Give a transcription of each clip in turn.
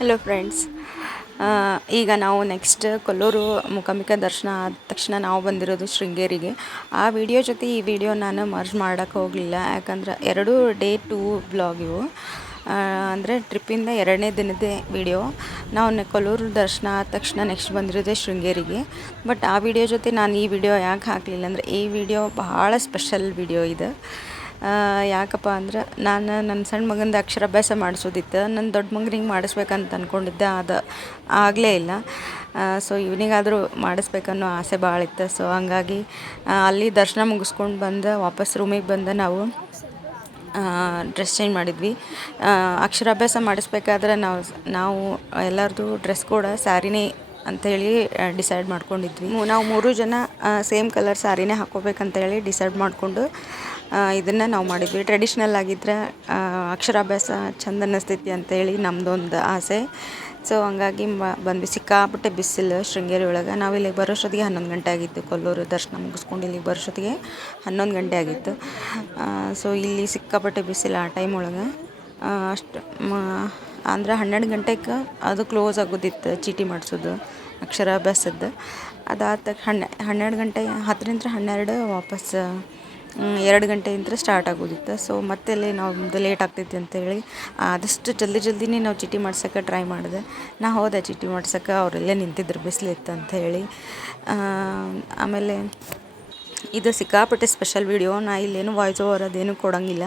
Hello friends ಈಗ ನಾವು next Kollur Mookambika ದರ್ಶನ ಆದ ತಕ್ಷಣ ನಾವು ಬಂದಿರೋದು ಶೃಂಗೇರಿಗೆ. ಆ ವಿಡಿಯೋ ಜೊತೆ ಈ ವಿಡಿಯೋ ನಾನು ಮರ್ಜ್ ಮಾಡೋಕ್ಕೆ ಹೋಗಲಿಲ್ಲ. ಯಾಕಂದ್ರೆ ಎರಡು ಡೇ ಟೂ ಬ್ಲಾಗ್ ಇವು. ಅಂದರೆ ಟ್ರಿಪ್ಪಿಂದ ಎರಡನೇ ದಿನದ ವಿಡಿಯೋ ನಾವು ಕೊಲ್ಲೂರು ದರ್ಶನ ಆದ ತಕ್ಷಣ ನೆಕ್ಸ್ಟ್ ಬಂದಿರೋದೇ ಶೃಂಗೇರಿಗೆ. ಬಟ್ ಆ ವಿಡಿಯೋ ಜೊತೆ ನಾನು ಈ ವಿಡಿಯೋ ಯಾಕೆ ಹಾಕಲಿಲ್ಲ ಅಂದರೆ ಈ ವಿಡಿಯೋ ಬಹಳ ಸ್ಪೆಷಲ್ ವಿಡಿಯೋ ಇದು. ಯಾಕಪ್ಪ ಅಂದ್ರೆ ನಾನು ನನ್ನ ಸಣ್ಣ ಮಗಂದು ಅಕ್ಷರಾಭ್ಯಾಸ ಮಾಡಿಸೋದಿತ್ತು. ನನ್ನ ದೊಡ್ಡ ಮಗನಿಗೆ ಮಾಡಿಸ್ಬೇಕಂತ ಅಂದ್ಕೊಂಡಿದ್ದೆ ಅದು ಆಗಲೇ ಇಲ್ಲ. ಸೊ ಇವನಿಗಾದರೂ ಮಾಡಿಸ್ಬೇಕನ್ನೋ ಆಸೆ ಭಾಳ ಇತ್ತು. ಸೊ ಹಂಗಾಗಿ ಅಲ್ಲಿ ದರ್ಶನ ಮುಗಿಸ್ಕೊಂಡು ಬಂದು, ವಾಪಸ್ ರೂಮಿಗೆ ಬಂದು ನಾವು ಡ್ರೆಸ್ ಚೇಂಜ್ ಮಾಡಿದ್ವಿ. ಅಕ್ಷರಾಭ್ಯಾಸ ಮಾಡಿಸ್ಬೇಕಾದ್ರೆ ನಾವು ನಾವು ಎಲ್ಲರದು ಡ್ರೆಸ್ ಕೂಡ ಸ್ಯಾರಿನೇ ಅಂಥೇಳಿ ಡಿಸೈಡ್ ಮಾಡ್ಕೊಂಡಿದ್ವಿ. ನಾವು ಮೂರು ಜನ ಸೇಮ್ ಕಲರ್ ಸ್ಯಾರಿನೇ ಹಾಕೋಬೇಕಂತೇಳಿ ಡಿಸೈಡ್ ಮಾಡಿಕೊಂಡು ಇದನ್ನು ನಾವು ಮಾಡಿದ್ವಿ. ಟ್ರೆಡಿಷ್ನಲ್ ಆಗಿದ್ದರೆ ಆ, ಅಕ್ಷರಾಭ್ಯಾಸ ಚಂದ ಅನ್ನಿಸ್ತೈತಿ ಅಂತೇಳಿ ನಮ್ಮದೊಂದು ಆಸೆ. ಸೊ ಹಂಗಾಗಿ ಬಂದ್ವಿ. ಸಿಕ್ಕಾಪಟ್ಟೆ ಬಿಸಿಲು ಶೃಂಗೇರಿ ಒಳಗೆ. ನಾವು ಇಲ್ಲಿಗೆ ಬರೋಷ್ಟೊತ್ತಿಗೆ ಹನ್ನೊಂದು ಗಂಟೆ ಆಗಿತ್ತು ಕೊಲ್ಲೂರು ದರ್ಶನ ಮುಗಿಸ್ಕೊಂಡು ಇಲ್ಲಿಗೆ ಬರೋಷ್ಟೊತ್ತಿಗೆ ಹನ್ನೊಂದು ಗಂಟೆ ಆಗಿತ್ತು. ಸೊ ಇಲ್ಲಿ ಸಿಕ್ಕಾಪಟ್ಟೆ ಬಿಸಿಲು ಆ ಟೈಮ್ ಒಳಗೆ. ಅಷ್ಟು ಅಂದ್ರೆ ಹನ್ನೆರಡು ಗಂಟೆಗೆ ಅದು ಕ್ಲೋಸ್ ಆಗೋದಿತ್ತು ಚೀಟಿ ಮಾಡಿಸೋದು ಅಕ್ಷರಾಭ್ಯಾಸದ್ದು. ಅದಾದ ತಕ್ಷಣ ಹನ್ನೆ ಹನ್ನೆರಡು ಗಂಟೆ ಹತ್ತರಿಂದ ಹನ್ನೆರಡು ವಾಪಸ್ ಎರಡು ಗಂಟೆಯಿಂದ ಸ್ಟಾರ್ಟ್ ಆಗೋದಿತ್ತು. ಸೊ ಮತ್ತೆ ಅಲ್ಲಿ ನಮ್ಮದು ಲೇಟ್ ಆಗ್ತೈತಿ ಅಂತೇಳಿ ಆದಷ್ಟು ಜಲ್ದಿ ಜಲ್ದಿನೇ ನಾವು ಚೀಟಿ ಮಾಡ್ಸೋಕ್ಕೆ ಟ್ರೈ ಮಾಡಿದೆ. ನಾ ಹೋದೆ ಚೀಟಿ ಮಾಡ್ಸೋಕ್ಕೆ ಅವರೆಲ್ಲೇ ನಿಂತಿದ್ರು ಬಿಸಿಲಿತ್ತು ಅಂತ ಹೇಳಿ. ಆಮೇಲೆ ಇದು ಸಿಕ್ಕಾಪಟ್ಟೆ ಸ್ಪೆಷಲ್ ವಿಡಿಯೋ ನಾ ಇಲ್ಲೇನು ವಾಯ್ಸ್ ಓವರ್ ಅದೇನು ಕೊಡೋಂಗಿಲ್ಲ.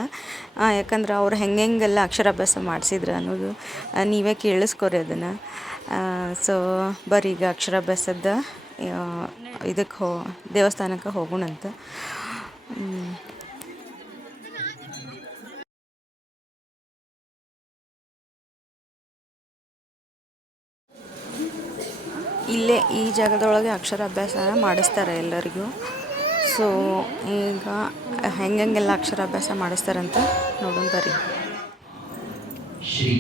ಯಾಕಂದ್ರೆ ಅವ್ರು ಹೆಂಗೆ ಹೆಂಗೆಲ್ಲ ಅಕ್ಷರಾಭ್ಯಾಸ ಮಾಡಿಸಿದ್ರು ಅನ್ನೋದು ನೀವೇ ಕೇಳಿಸ್ಕೊರಿ ಅದನ್ನು. ಸೊ ಬರೀ ಈಗ ಅಕ್ಷರಾಭ್ಯಾಸದ ಇದಕ್ಕೆ ಹೋ, ದೇವಸ್ಥಾನಕ್ಕೆ ಹೋಗೋಣಂತ. ಇಲ್ಲೇ ಈ ಜಾಗದೊಳಗೆ ಅಕ್ಷರಾಭ್ಯಾಸ ಮಾಡಿಸ್ತಾರೆ ಎಲ್ಲರಿಗೂ. ಸೊ ಈಗ ಹೆಂಗೆಲ್ಲ ಅಕ್ಷರಾಭ್ಯಾಸ ಮಾಡಿಸ್ತಾರಂತ ನೋಡೋಣ ಬರ್ರಿ ಶ್ರೀ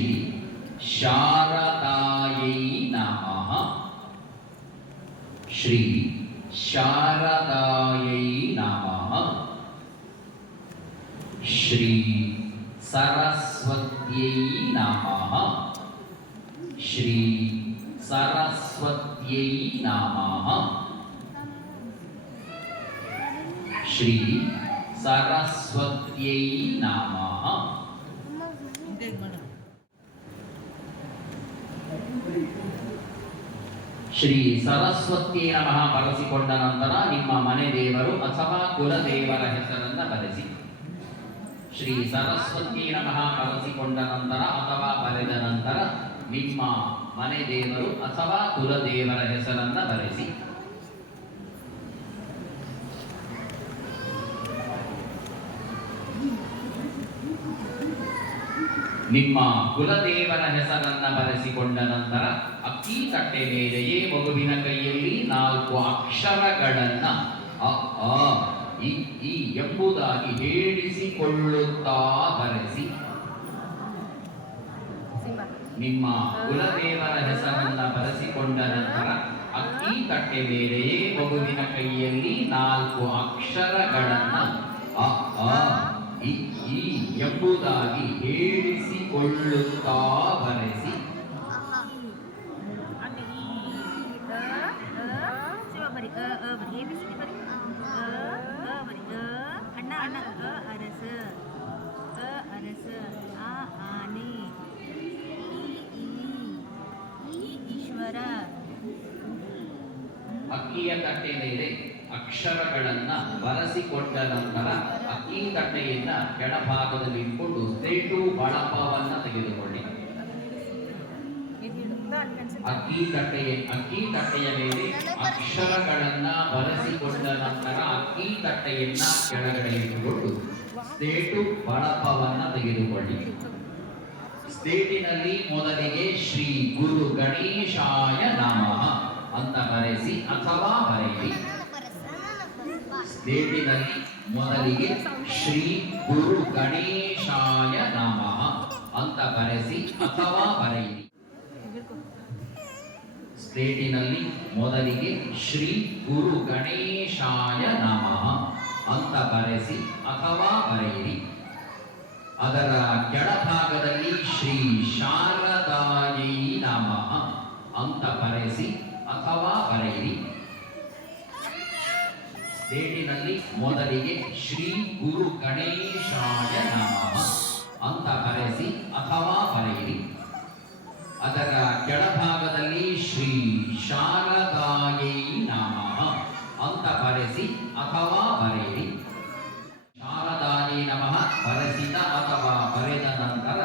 ನಮಃ. ಶ್ರೀ ಶಾರದಾಯೈ ನಮಃ ಶ್ರೀ ಸರಸ್ವತ್ಯೈ ನಮಃ ಶ್ರೀ ಸರಸ್ವತ್ಯೈ ನಮಃ ಶ್ರೀ ಸರಸ್ವತ್ಯೈ ನಮಃ ಶ್ರೀ ಸರಸ್ವತಿಯ ನಮಃ ಬರೆಸಿಕೊಂಡ ನಂತರ ನಿಮ್ಮ ಮನೆ ದೇವರು ಅಥವಾ ಕುಲದೇವರ ಹೆಸರನ್ನು ಬರೆಸಿ. ಶ್ರೀ ಸರಸ್ವತಿ ನಮಃ ಕರೆಸಿಕೊಂಡ ನಂತರ ಅಥವಾ ಬರೆದ ನಂತರ ನಿಮ್ಮ ಮನೆ ದೇವರು ಅಥವಾ ಕುಲದೇವರ ಹೆಸರನ್ನ ಬರೆಸಿ. ನಿಮ್ಮ ಕುಲದೇವರ ಹೆಸರನ್ನ ಬರೆಸಿಕೊಂಡ ನಂತರ ಅಕ್ಕಿ ತಟ್ಟೆ ಮೇಲೆಯೇ ಮಗುವಿನ ಕೈಯಲ್ಲಿ ನಾಲ್ಕು ಅಕ್ಷರಗಳನ್ನ ಅ ಇ ಈ ಎಂಬುದಾಗಿ ಹೇಳಿಸಿಕೊಳ್ಳುತ್ತಾ ಬರೆಸಿ. ನಿಮ್ಮ ಕುಲದೇವರ ಹೆಸರನ್ನ ಬರೆಸಿಕೊಂಡ ನಂತರ ಅಕ್ಕಿ ತಟ್ಟೆ ಬೇರೆಯೇ ಮಗುವಿನ ಕೈಯಲ್ಲಿ ನಾಲ್ಕು ಅಕ್ಷರಗಳನ್ನ ಅ ಇ ಈ ಎಂಬುದಾಗಿ ಹೇಳಿಸಿಕೊಳ್ಳುತ್ತಾ ಬರೆಸಿ. ಅಕ್ಷರಗಳನ್ನ ಬರೆಸಿಕೊಂಡ ನಂತರ ಅಕ್ಕಿ ತಟ್ಟೆಯಿಂದ ಕೆಳಭಾಗದಲ್ಲಿ ಇಟ್ಕೊಂಡು ಸ್ಟೇಟು ಬಳಪವನ್ನ ತೆಗೆದುಕೊಳ್ಳಿ. ಅಕ್ಕಿ ತಟ್ಟೆಯ ಅಕ್ಕಿ ತಟ್ಟೆಯ ಮೇಲೆ ಅಕ್ಷರಗಳನ್ನ ಬರೆಸಿಕೊಂಡ ನಂತರ ಅಕ್ಕಿ ತಟ್ಟೆಯನ್ನ ಕೆಳಗಡೆ ಇಟ್ಟುಕೊಂಡು ಸ್ಟೇಟು ಬಳಪವನ್ನ ತೆಗೆದುಕೊಳ್ಳಿ. ಸ್ಟೇಟಿನಲ್ಲಿ ಮೊದಲಿಗೆ ಶ್ರೀ ಗುರು ಗಣೇಶಾಯ ನಮಃ ಅಂತ ಬರೆಸಿ ಅಥವಾ ಬರೆಯಿರಿ. ಸ್ಟೇಟಿನಲ್ಲಿ ಮೊದಲಿಗೆ ಶ್ರೀ ಗುರು ಗಣೇಶಾಯ ನಮಃ ಅಂತ ಬರೆಸಿ ಅಥವಾ ಬರೆಯಿರಿ. ಸ್ಟೇಟಿನಲ್ಲಿ ಮೊದಲಿಗೆ ಶ್ರೀ ಗುರು ಗಣೇಶಾಯ ನಮಃ ಅಂತ ಬರೆಸಿ ಅಥವಾ ಬರೆಯಿರಿ. ಅದರ ಕೆಳಭಾಗದಲ್ಲಿ ಶ್ರೀ ಶಾರದಾಯಿ ನಮಃ ಅಂತ ಬರೆಸಿ ಅಥವಾ ಬರೆಯಿರಿ. ಸ್ಲೇಟಿನಲ್ಲಿ ಮೊದಲಿಗೆ ಶ್ರೀ ಗುರು ಗಣೇಶಾಯ ನಮಃ ಅಂತ ಕರೆಸಿ ಅಥವಾ ಬರೆಯಿರಿ. ಅದರ ಕೆಳಭಾಗದಲ್ಲಿ ಶ್ರೀ ಶಾರದಾಯೈ ನಮಃ ಅಂತ ಬರೆಸಿ ಅಥವಾ ಬರೆಯಿರಿ. ಶಾರದಾಯೈ ನಮಃ ಬರೆಸಿದ ಅಥವಾ ಬರೆದ ನಂತರ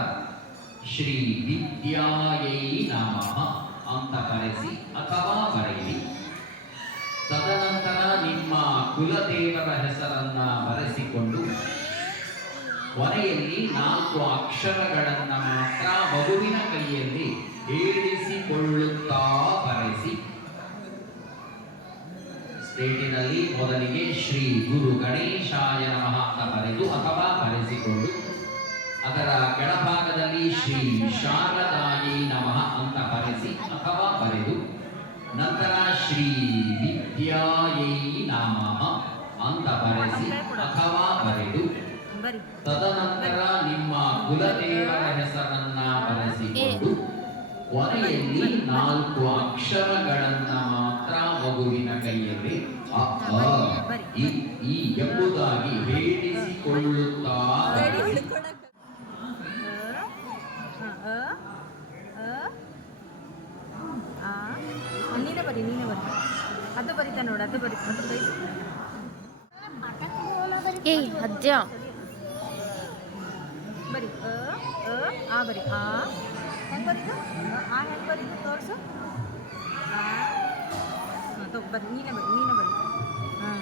ಶ್ರೀ ವಿದ್ಯಾಯೈ ನಮಃ ಅಂತ ಬರೆಸಿ ಅಥವಾ ನಾಲ್ಕು ಅಕ್ಷರಗಳನ್ನ ಮಾತ್ರ ಮಗುವಿನ ಕೈಯಲ್ಲಿ ಹೇಳಿಸಿಕೊಳ್ಳುತ್ತಾ ಬರೆಸಿ. ಸ್ಟೇಟಿನಲ್ಲಿ ಮೊದಲಿಗೆ ಶ್ರೀ ಗುರು ಗಣೇಶಾಯ ನಮಃ ಅಂತ ಬರೆದು ಅಥವಾ ಬರೆಸಿಕೊಂಡು ಅದರ ಕೆಳಭಾಗದಲ್ಲಿ ಶ್ರೀ ಶಾರದಾಯಿ ನಮಃ ಅಂತ ಬರೆಸಿ ಅಥವಾ ಬರೆದು. ನಂತರ ಶ್ರೀ ವಿದ್ಯಾಯೈ ನಮಃ ಅಂತ ಬರೆಸಿ ಅಥವಾ ಬರೆದು. ಬರಿ ತದನಂತರ ನಿಮ್ಮ ಕುಲದೇವರ ಹೆಸರನ್ನ ಬರೆಸಿಕೊಂಡು ಕೊನೆಯಲ್ಲಿ ನಾಲ್ಕು ಅಕ್ಷರಗಳನ್ನ ಮಾತ್ರ ಮಗುವಿನ ಕೈಯಲ್ಲಿ. ಈ ಎಂಬುದಾಗಿ ಹೇಳಿಸಿಕೊಳ್ಳುತ್ತಾ ನೀನೇ ಬರಿ ನೀನೇ ಬರಿ ಅದು ಬರಿತಾ ನೋಡು ಅದು ಬರಿ ಅದು ಏಯ್ ಅಜ್ಜ. ಬರಿ ಅ ಅ, ಆ ಬರಿ ಆ. ಹೆಂಗೆ ಬರೀದು ಆ ಹೆಂಗೆ ಬರೀದು ತೋರಿಸು? ಆ. ಹಾಂ ತಗೋ ಬರಿ, ನೀನೇ ಬರಿ ನೀನೇ ಬರಿ. ಹಾಂ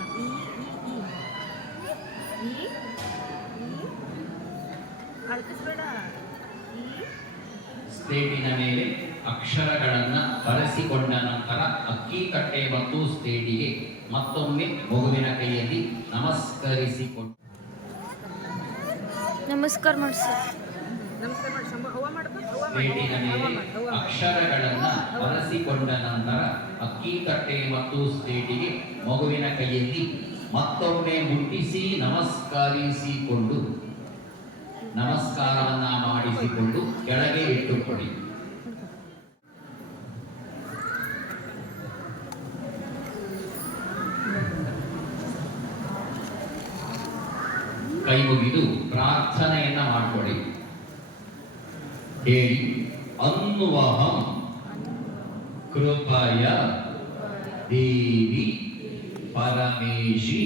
ಮೇಲೆ ಅಕ್ಷರಗಳನ್ನು ಬಳಸಿಕೊಂಡ ನಂತರ ಅಕ್ಕಿ ಕಟ್ಟೆ ಮತ್ತು ಸ್ಟೇಟಿಗೆ ಮತ್ತೊಮ್ಮೆ ಮಗುವಿನ ಕೈಯಲ್ಲಿ ನಮಸ್ಕರಿಸಿಕೊಂಡು ನಮಸ್ಕಾರ ಮಾಡಿ ಸರ್ ನಮಸ್ಕಾರ ಮಾಡಿ ಶಂಭು ಅವ್ವ ಮಾಡಪ್ಪ ಅವ್ವ ಮಾಡಿ ಸ್ಲೇಟಿನ ಅವ್ವ ಮೇಲೆ ಮಾಡಿ ಸರ್. ಅಕ್ಷರಗಳನ್ನು ಬಳಸಿಕೊಂಡ ನಂತರ ಅಕ್ಕಿ ಕಟ್ಟೆ ಮತ್ತು ಸ್ಲೇಟಿಗೆ ಮಗುವಿನ ಕೈಯಲ್ಲಿ ಮತ್ತೊಮ್ಮೆ ಮುಟ್ಟಿಸಿ ನಮಸ್ಕರಿಸಿಕೊಂಡು ನಮಸ್ಕಾರವನ್ನ ಮಾಡಿಸಿಕೊಂಡು ಕೆಳಗೆ ಇಟ್ಟುಕೊಡಿ ಕೈ ಮುಗಿದು ಪ್ರಾರ್ಥನೆಯನ್ನ ಮಾಡಿಕೊಡಿ ಹೇಳಿ ಅನ್ನುವಹಂ ಕೃಪಯ ದೇವಿ ಪರಮೇಶಿ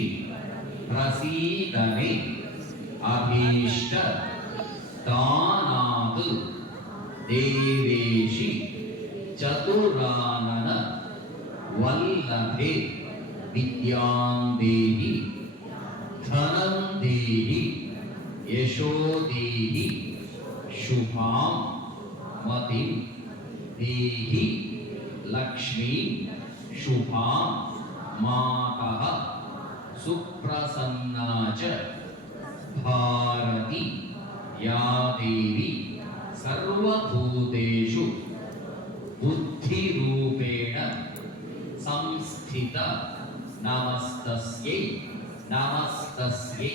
ಪ್ರಸೀದನೆ ಅಭೀಷ್ಟ ದಾನಾತ್ ದೇವೇಶಿ ಚತುರಾನನ ವಲ್ಲಭೆ ವಿದ್ಯಾಂ ದೇಹಿ ಧನಂ ದೇಹಿ యశోదేహి శుభాం మతి దేహి లక్ష్మీ శుభా మాత సుప్రసన్నా చ భారతి యా దేవి సర్వభూతేషు బుద్ధిరూపేణ సంస్థిత నమస్తస్యై నమస్తస్యై